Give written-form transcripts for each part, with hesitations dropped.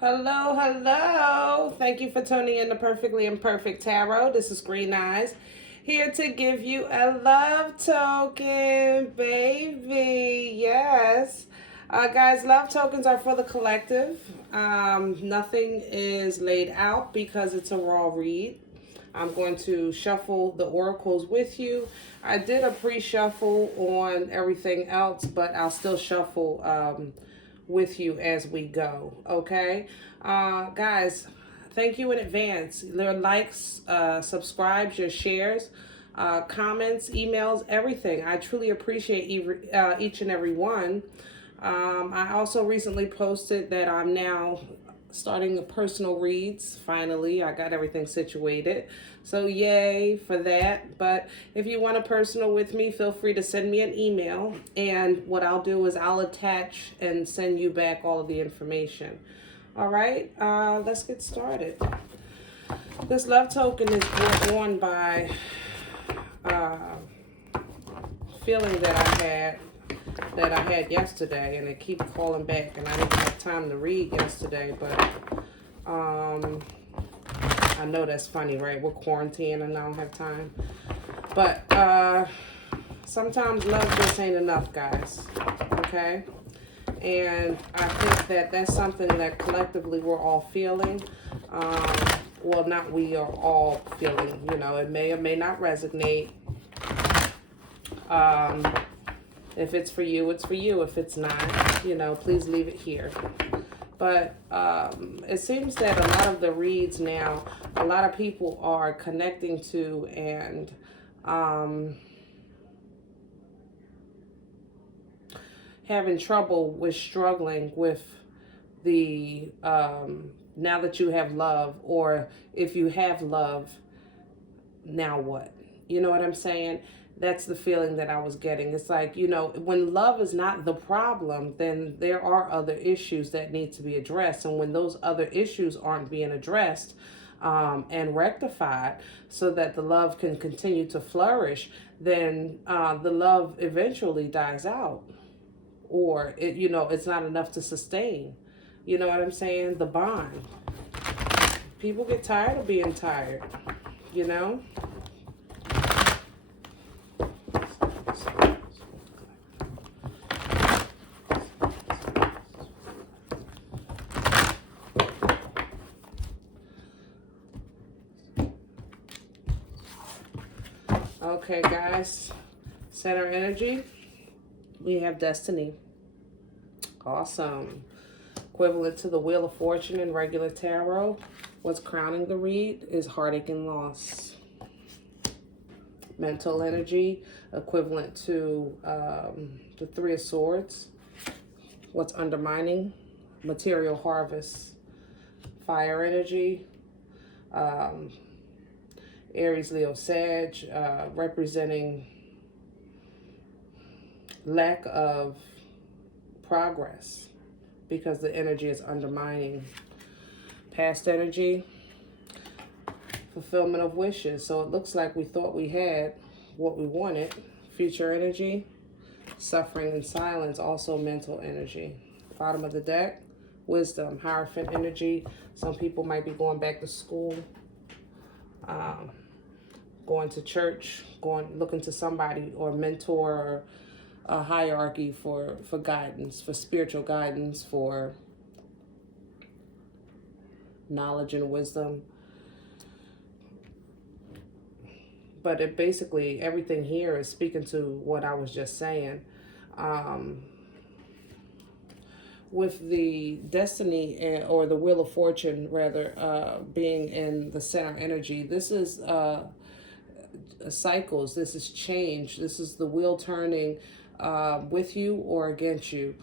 Hello, hello. Thank you for tuning in to Perfectly Imperfect Tarot. This is Green Eyes, here to give you a love token, baby. Yes. Guys, love tokens are for the collective. Nothing is laid out because it's a raw read. I'm going to shuffle the oracles with you. I did a pre-shuffle on everything else, but I'll still shuffle with you as we go, okay? Guys, thank you in advance. Your likes, subscribes, your shares, comments, emails, everything. I truly appreciate each and every one. I also recently posted that I'm now starting the personal reads. Finally, I got everything situated. So yay for that. But if you want a personal with me, feel free to send me an email. And what I'll do is I'll attach and send you back all of the information. All right, let's get started. This love token is brought on by feeling that I had yesterday, and it keeps calling back, and I didn't have time to read yesterday, but I know that's funny, right? We're quarantined and I don't have time. But sometimes love just ain't enough, guys. Okay? And I think that that's something that collectively we're all feeling. Well, not we are all feeling, you know, it may or may not resonate. If it's for you, it's for you. If it's not, you know, please leave it here. But it seems that a lot of the reads now, a lot of people are connecting to and having trouble with struggling with the now that you have love, or if you have love, now what? You know what I'm saying? That's the feeling that I was getting. It's like, you know, when love is not the problem, then there are other issues that need to be addressed. And when those other issues aren't being addressed and rectified so that the love can continue to flourish, then the love eventually dies out. Or, it, you know, it's not enough to sustain. You know what I'm saying? The bond. People get tired of being tired, you know? Okay, guys, center energy, we have destiny. Awesome. Equivalent to the Wheel of Fortune in regular tarot. What's crowning the read is heartache and loss. Mental energy, equivalent to the Three of Swords. What's undermining? Material harvest. Fire energy, Aries, Leo, Sag, representing lack of progress because the energy is undermining. Past energy, fulfillment of wishes. So it looks like we thought we had what we wanted. Future energy, suffering and silence, also mental energy. Bottom of the deck, wisdom, Hierophant energy. Some people might be going back to school, going to church, looking to somebody or mentor or a hierarchy for guidance, for spiritual guidance, for knowledge and wisdom. But it basically, everything here is speaking to what I was just saying. With the destiny or the Wheel of Fortune, rather, being in the center energy, this is cycles. This is change. This is the wheel turning with you or against you.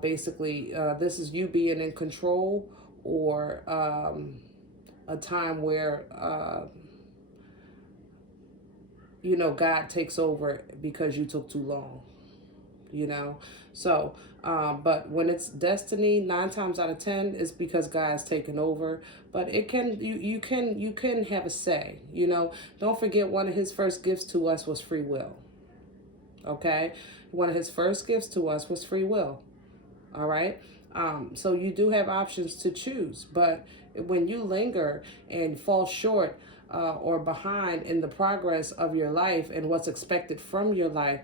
Basically, this is you being in control, or a time where you know, God takes over because you took too long, you know. So but when it's destiny, 9 times out of 10 is because God's taken over. But it can, you can have a say, you know. Don't forget, one of his first gifts to us was free will. Okay, one of his first gifts to us was free will. All right. So you do have options to choose, but when you linger and fall short or behind in the progress of your life and what's expected from your life,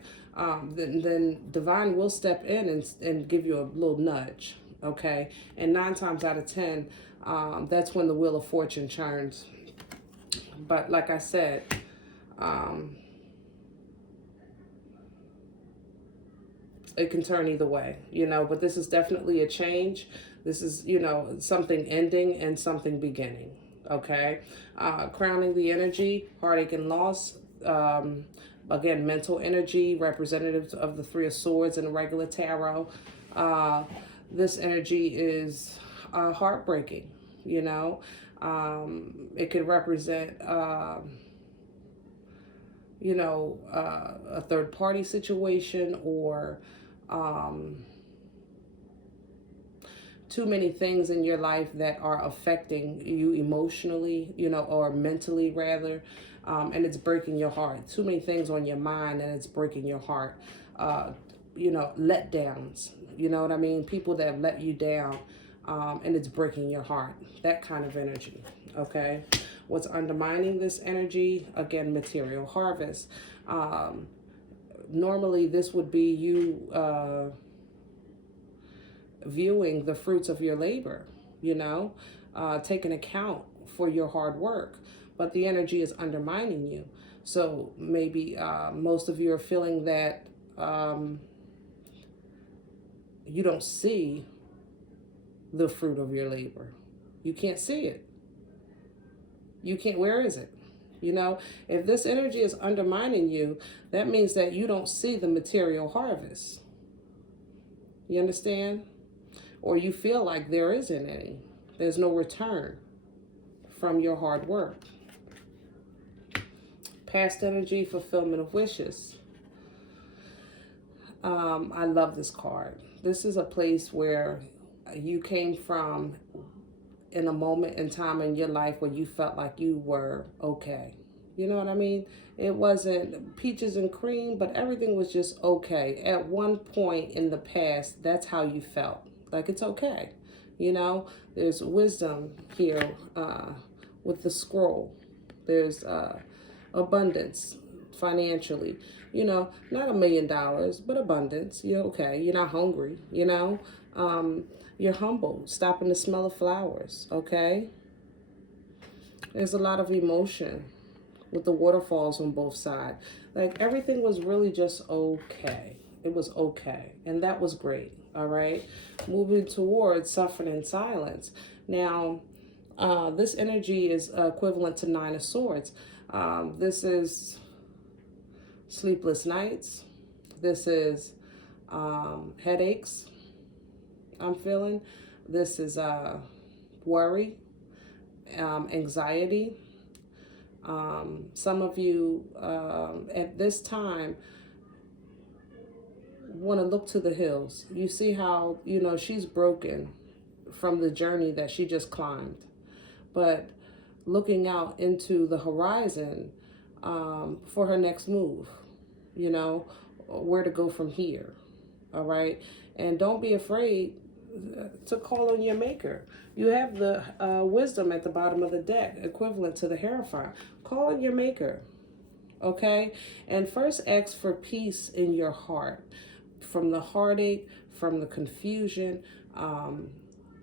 then divine will step in and give you a little nudge, okay? And 9 times out of 10, that's when the wheel of fortune turns. But like I said, it can turn either way, you know, but this is definitely a change. This is, you know, something ending and something beginning, okay? Crowning the energy, heartache and loss. Again, mental energy, representatives of the Three of Swords in the regular tarot. This energy is heartbreaking, you know. It could represent, you know, a third party situation, or too many things in your life that are affecting you emotionally, you know, or mentally rather, and it's breaking your heart. Too many things on your mind and it's breaking your heart. You know, letdowns, you know what I mean? People that have let you down, and it's breaking your heart. That kind of energy, okay? What's undermining this energy? Again, material harvest. Normally, this would be you viewing the fruits of your labor, you know, taking account for your hard work, but the energy is undermining you. So maybe most of you are feeling that you don't see the fruit of your labor. You can't see it. You can't, where is it? You know, if this energy is undermining you, that means that you don't see the material harvest. You understand? Or you feel like there isn't any. There's no return from your hard work. Past energy, fulfillment of wishes. I love this card. This is a place where you came from in a moment in time in your life where you felt like you were okay. You know what I mean? It wasn't peaches and cream, but everything was just okay. At one point in the past, that's how you felt. Like it's okay. You know, there's wisdom here with the scroll. There's abundance financially. You know, not $1 million, but abundance. You're okay. You're not hungry, you know. You're humble, stopping the smell of flowers, okay? There's a lot of emotion with the waterfalls on both sides. Like everything was really just okay. It was okay. And that was great, all right? Moving towards suffering in silence. Now, this energy is equivalent to 9 of Swords. This is sleepless nights. This is headaches. I'm feeling. This is worry, anxiety. Some of you at this time want to look to the hills. You see how, you know, she's broken from the journey that she just climbed. But looking out into the horizon for her next move, you know, where to go from here. All right. And don't be afraid to call on your maker. You have the wisdom at the bottom of the deck, equivalent to the Hierophant. Call on your maker, okay? And first ask for peace in your heart, from the heartache, from the confusion.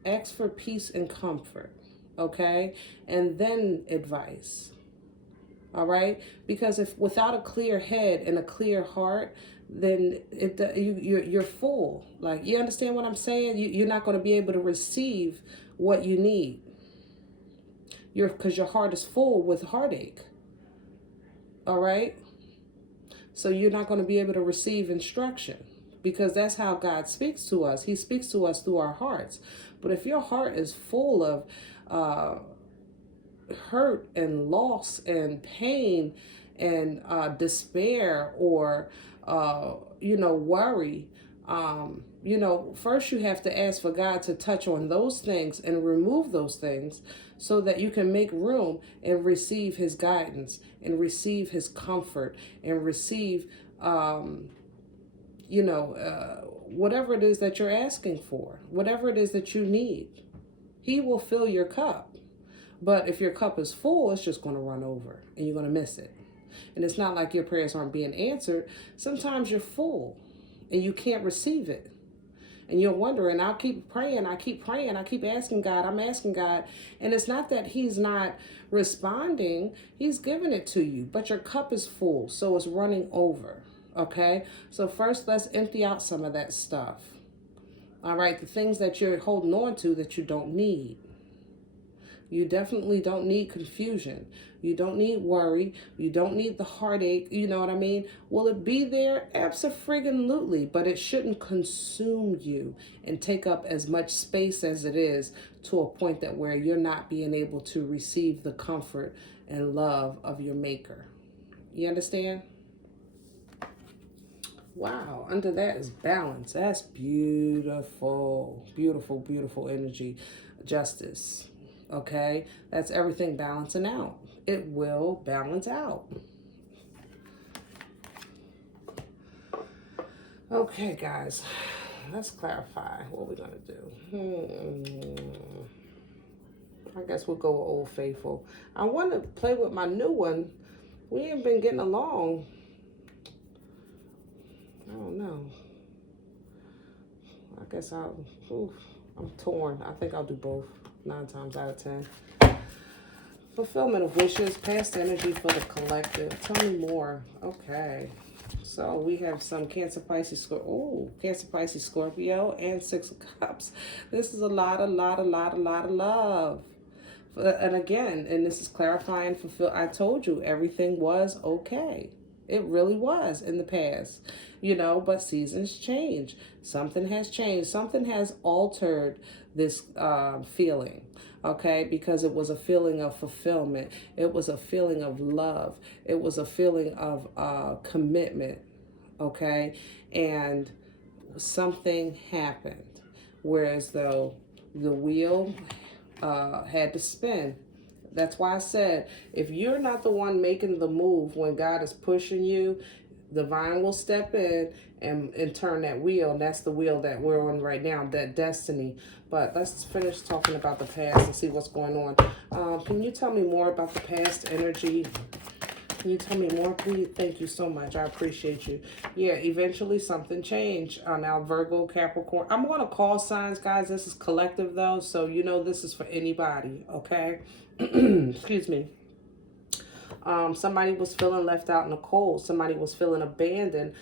Ask for peace and comfort, okay? And then advice, all right? Because if without a clear head and a clear heart, then you're full. Like, you understand what I'm saying? You're not going to be able to receive what you need. Because your heart is full with heartache. All right? So you're not going to be able to receive instruction, because that's how God speaks to us. He speaks to us through our hearts. But if your heart is full of hurt and loss and pain and despair, or you know, worry, you know, first you have to ask for God to touch on those things and remove those things, so that you can make room and receive his guidance and receive his comfort and receive, you know, whatever it is that you're asking for, whatever it is that you need. He will fill your cup. But if your cup is full, it's just going to run over and you're going to miss it. And it's not like your prayers aren't being answered. Sometimes you're full and you can't receive it. And you're wondering, I'll keep praying, I keep praying, I keep asking God, I'm asking God. And it's not that he's not responding, he's giving it to you, but your cup is full, so it's running over, okay? So first, let's empty out some of that stuff, all right? The things that you're holding on to that you don't need. You definitely don't need confusion. You don't need worry. You don't need the heartache. You know what I mean? Will it be there? Abso-friggin-lutely. But it shouldn't consume you and take up as much space as it is to a point that where you're not being able to receive the comfort and love of your maker. You understand? Wow. Under that is balance. That's beautiful. Beautiful, beautiful energy. Justice. Okay, that's everything balancing out. It will balance out. Okay, guys, let's clarify what we're going to do. I guess we'll go with Old Faithful. I want to play with my new one. We ain't been getting along. I don't know. I guess I'm torn. I think I'll do both. 9 times out of 10. Fulfillment of wishes, past energy for the collective. Tell me more. Okay. So we have some Cancer, Pisces, Scorpio, and 6 of Cups. This is a lot of love. And again, and this is clarifying, I told you everything was okay. It really was in the past, you know, but seasons change. Something has changed. Something has altered this feeling, okay? Because it was a feeling of fulfillment. It was a feeling of love. It was a feeling of commitment, okay? And something happened, whereas though the wheel had to spin. That's why I said, if you're not the one making the move when God is pushing you, divine will step in and turn that wheel. And that's the wheel that we're on right now, that destiny. But let's finish talking about the past and see what's going on. Can you tell me more about the past energy? Can you tell me more, please? Thank you so much. I appreciate you. Yeah, eventually something changed. Now, Virgo, Capricorn. I'm going to call signs, guys. This is collective, though. So, you know, this is for anybody, okay? Excuse me. Somebody was feeling left out in the cold. Somebody was feeling abandoned.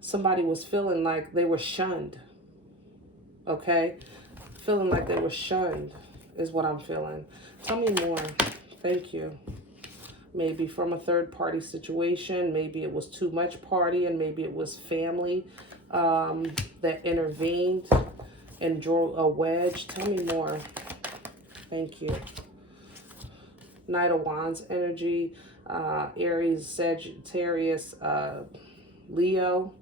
Somebody was feeling like they were shunned. Okay? Feeling like they were shunned is what I'm feeling. Tell me more. Thank you. Maybe from a third-party situation. Maybe it was too much party, and maybe it was family that intervened and drew a wedge. Tell me more. Thank you. Knight of Wands energy, Aries, Sagittarius, Leo.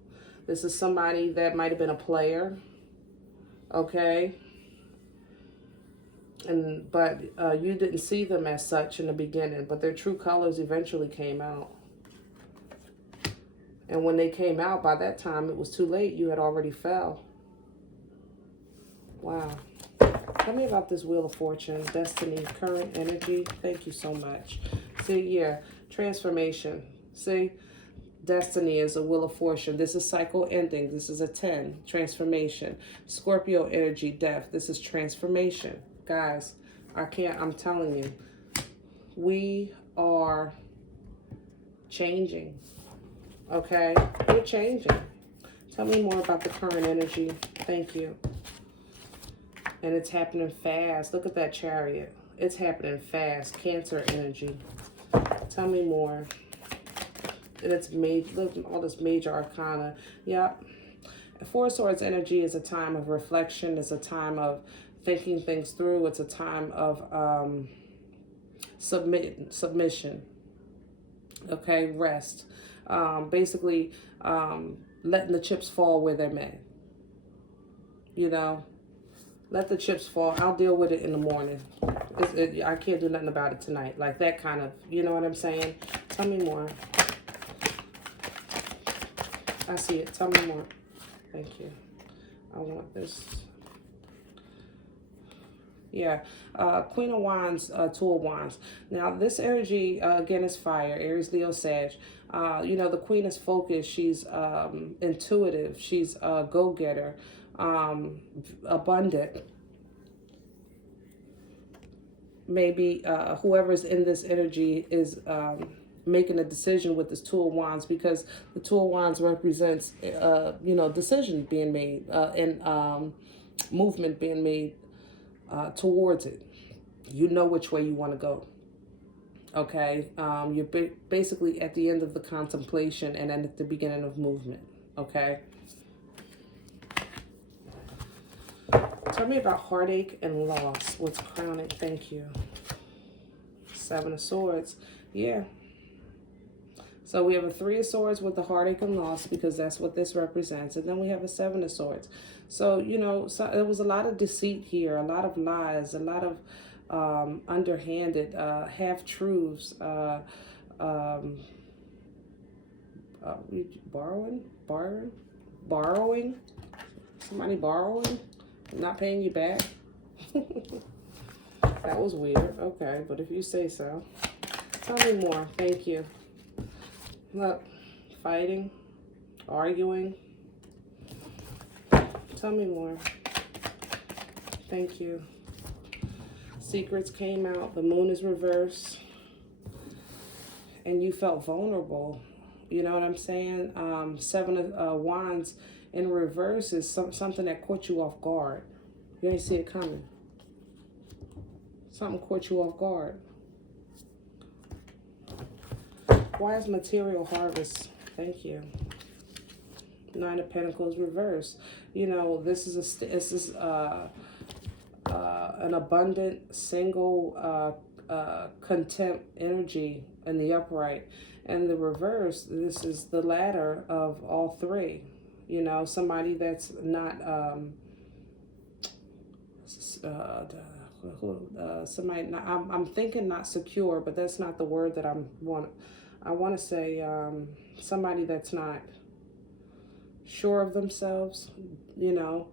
This is somebody that might have been a player, okay? But you didn't see them as such in the beginning, but their true colors eventually came out. And when they came out, by that time, it was too late. You had already fell. Wow. Tell me about this Wheel of Fortune, Destiny, current energy. Thank you so much. See, yeah, transformation. See, Destiny is a Wheel of Fortune. This is cycle ending. This is a 10, transformation. Scorpio energy, death. This is transformation. Guys, I'm telling you, we are changing, okay? We're changing. Tell me more about the current energy. Thank you. And it's happening fast. Look at that Chariot. It's happening fast. Cancer energy. Tell me more. And it's made, look at all this major arcana. Yep. Four of Swords energy is a time of reflection. It's a time of thinking things through. It's a time of submission. Okay, rest. Basically, letting the chips fall where they're meant. You know? Let the chips fall. I'll deal with it in the morning. I can't do nothing about it tonight. Like that kind of, you know what I'm saying? Tell me more. I see it. Tell me more. Thank you. I want this. Yeah, Queen of Wands, Two of Wands. Now, this energy, again, is fire, Aries, Leo, Sag. You know, the Queen is focused. She's intuitive. She's a go-getter, abundant. Maybe whoever's in this energy is making a decision with this Two of Wands, because the Two of Wands represents, you know, decisions being made and movement being made towards it. You know which way you want to go. Okay, you're basically at the end of the contemplation and then at the beginning of movement. Okay, tell me about heartache and loss. What's crowning? Thank you. Seven of Swords. Yeah. So we have a Three of Swords with the heartache and loss, because that's what this represents. And then we have a Seven of Swords. So, you know, there was a lot of deceit here, a lot of lies, a lot of underhanded, half-truths, borrowing, somebody borrowing, not paying you back. That was weird. Okay, but if you say so. Tell me more. Thank you. Look, fighting, arguing. Tell me more. Thank you. Secrets came out. The moon is reversed. And you felt vulnerable. You know what I'm saying? Seven of Wands in reverse is something that caught you off guard. You didn't see it coming. Something caught you off guard. Why is material harvest? Thank you. Nine of Pentacles reverse. You know, this is an abundant, single, contempt energy in the upright. And the reverse, this is the ladder of all three. You know, somebody that's not, somebody, not, I'm thinking not secure, but that's not the word that I want to say, somebody that's not sure of themselves, you know,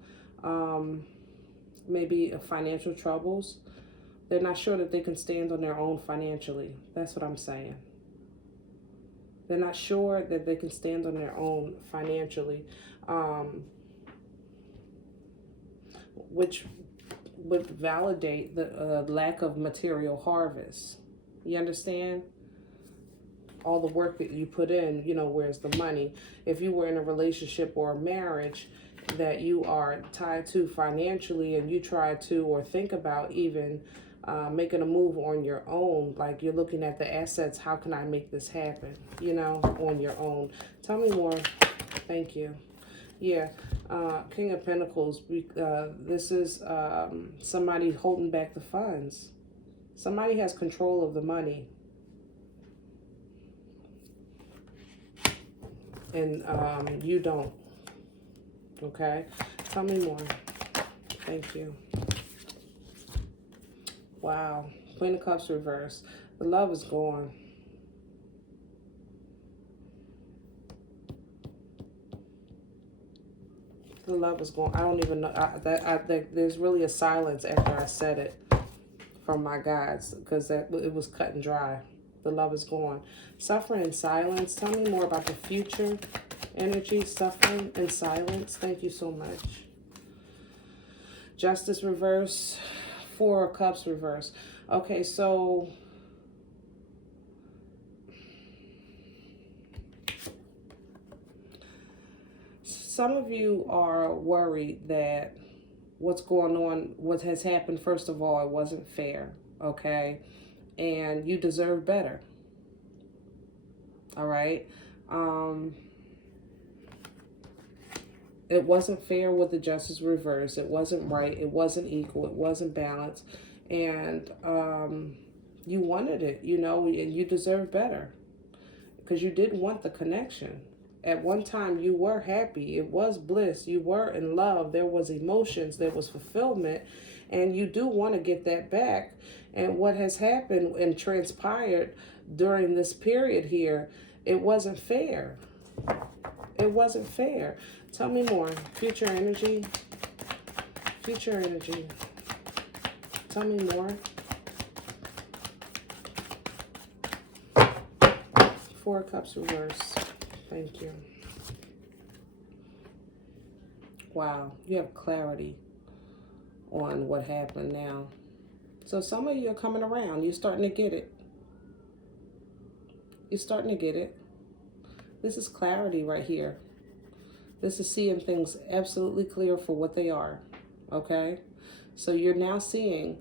maybe financial troubles. They're not sure that they can stand on their own financially. That's what I'm saying. They're not sure that they can stand on their own financially, which would validate the lack of material harvest. You understand? All the work that you put in, you know, where's the money? If you were in a relationship or a marriage that you are tied to financially, and you try to or think about even making a move on your own, like you're looking at the assets, how can I make this happen, you know, on your own? Tell me more. Thank you. Yeah, King of Pentacles, this is somebody holding back the funds. Somebody has control of the money. And you don't. Okay? Tell me more. Thank you. Wow. Queen of Cups reverse. The love is gone. The love is gone. I don't even know. There's really a silence after I said it from my guides, because it was cut and dry. The love is gone. Suffering and silence. Tell me more about the future energy. Suffering and silence. Thank you so much. Justice reverse. Four of Cups reverse. Okay, so some of you are worried that what's going on, what has happened, first of all, it wasn't fair, okay? And you deserve better. All right? It wasn't fair with the justice reverse. It wasn't right. It wasn't equal. It wasn't balanced. And you wanted it, you know, and you deserve better, because you did want the connection. At one time, you were happy. It was bliss. You were in love. There was emotions. There was fulfillment. And you do want to get that back. And what has happened and transpired during this period here, it wasn't fair. It wasn't fair. Tell me more. Future energy. Future energy. Tell me more. Four of Cups reverse. Thank you. Wow. You have clarity on what happened now. So some of you are coming around. You're starting to get it. You're starting to get it. This is clarity right here. This is seeing things absolutely clear for what they are. Okay? So you're now seeing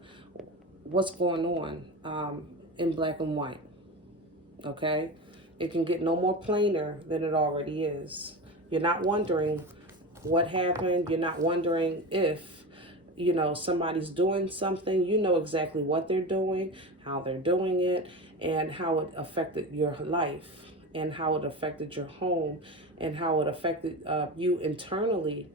what's going on in black and white. Okay? It can get no more plainer than it already is. You're not wondering what happened. You're not wondering if, you know, somebody's doing something. You know exactly what they're doing, how they're doing it, and how it affected your life, and how it affected your home, and how it affected you internally.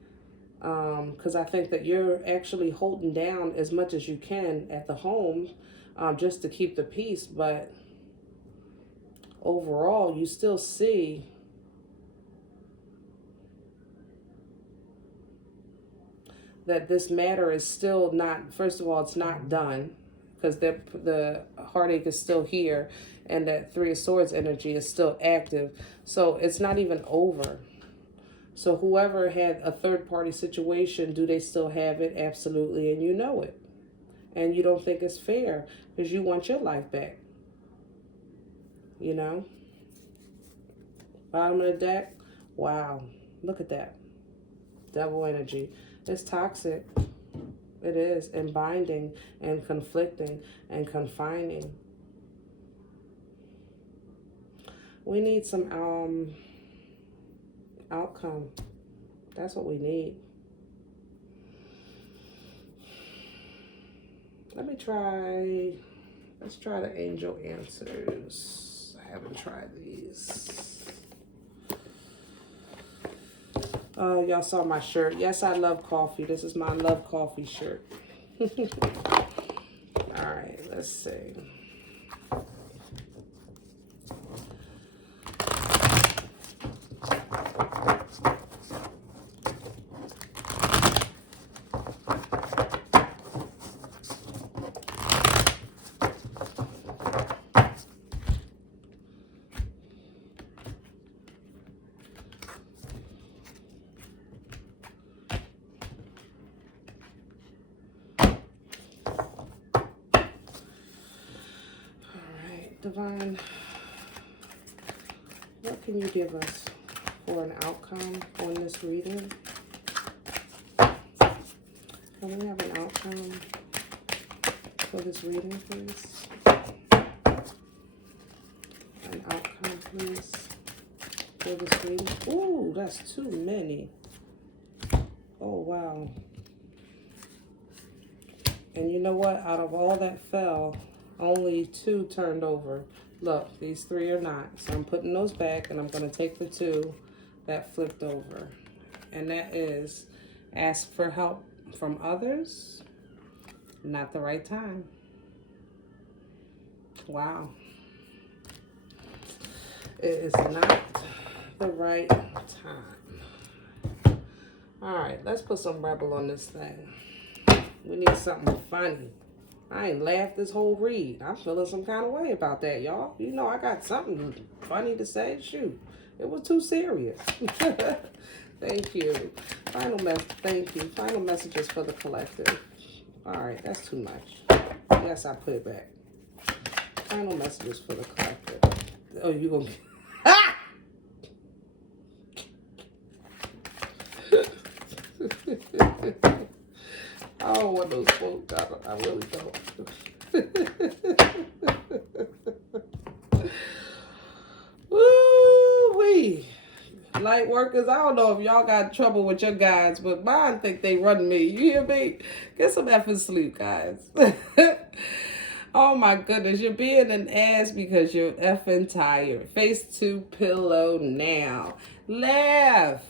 Because I think that you're actually holding down as much as you can at the home just to keep the peace. But overall, you still see that this matter is still not, first of all, it's not done, because the heartache is still here, and that Three of Swords energy is still active. So it's not even over. So whoever had a third-party situation, do they still have it? Absolutely, and you know it. And you don't think it's fair, because you want your life back. You know? Bottom of the deck. Wow. Look at that. Devil energy. It's toxic. It is. And binding and conflicting and confining. We need some outcome. That's what we need. Let's try the angel answers. I haven't tried these. Oh, y'all saw my shirt. Yes, I love coffee. This is my love coffee shirt. All right, let's see. Divine, what can you give us for an outcome on this reading? Can we have an outcome for this reading, please? An outcome, please, for this reading. Ooh, that's too many. Oh, wow. And you know what? Out of all that fell, only 2 turned over. Look, these 3 are not. So I'm putting those back, and I'm going to take the 2 that flipped over. And that is ask for help from others. Not the right time. Wow. It is not the right time. All right, let's put some rebel on this thing. We need something funny. I ain't laughed this whole read. I'm feeling some kind of way about that, y'all. You know, I got something funny to say. Shoot, it was too serious. Thank you. Thank you. Final messages for the collective. All right, that's too much. Yes, I put it back. Final messages for the collective. Oh, you gonna... Ah! I don't want those quotes. I really don't. Woo-wee. Light workers, I don't know if y'all got trouble with your guys, but mine think they run me. You hear me? Get some effing sleep, guys. Oh my goodness, you're being an ass because you're effing tired. Face to pillow now. Laugh.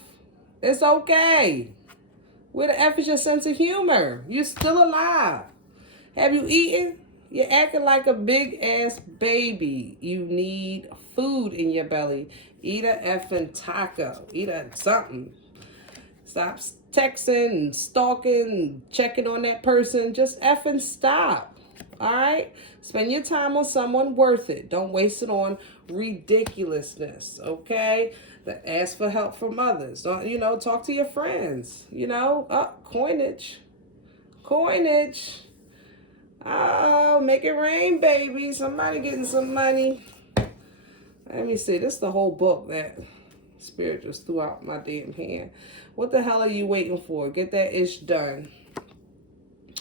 It's okay. Where the F is your sense of humor? You're still alive. Have you eaten? You're acting like a big ass baby. You need food in your belly. Eat a effing taco. Eat a something. Stop texting and stalking and checking on that person. Just effing stop. All right? Spend your time on someone worth it. Don't waste it on ridiculousness, okay? Ask for help from others. Don't, you know, talk to your friends. You know, coinage. Coinage. Oh, make it rain, baby. Somebody getting some money. Let me see. This is the whole book that Spirit just threw out my damn hand. What the hell are you waiting for? Get that ish done.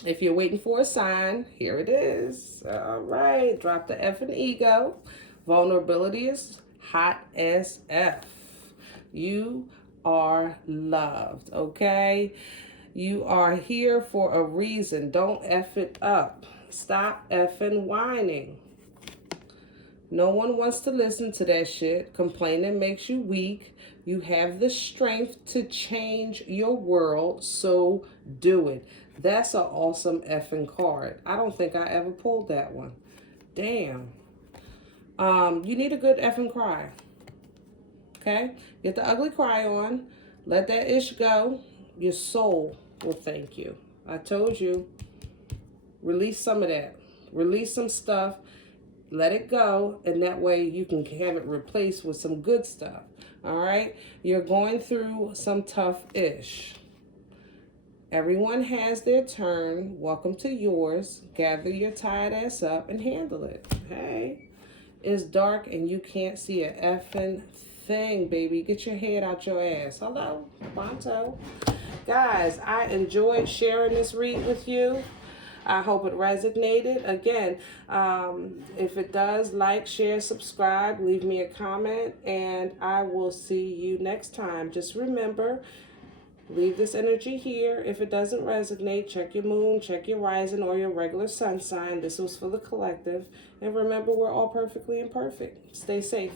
If you're waiting for a sign, here it is. All right. Drop the F and ego. Vulnerability is hot as F. You are loved, okay? You are here for a reason. Don't F it up. Stop effing whining. No one wants to listen to that shit. Complaining makes you weak. You have the strength to change your world, so do it. That's an awesome effing card. I don't think I ever pulled that one. Damn. You need a good effing cry. Okay? Get the ugly cry on. Let that ish go. Your soul will thank you. I told you. Release some of that. Release some stuff. Let it go. And that way you can have it replaced with some good stuff. All right? You're going through some tough-ish. Everyone has their turn. Welcome to yours. Gather your tired ass up and handle it. Hey? It's dark and you can't see a effing thing, baby. Get your head out your ass. Hello? Pronto. Guys, I enjoyed sharing this read with you. I hope it resonated. Again, if it does, like, share, subscribe, leave me a comment, and I will see you next time. Just remember, leave this energy here. If it doesn't resonate, check your moon, check your rising or your regular sun sign. This was for the collective. And remember, we're all perfectly imperfect. Stay safe.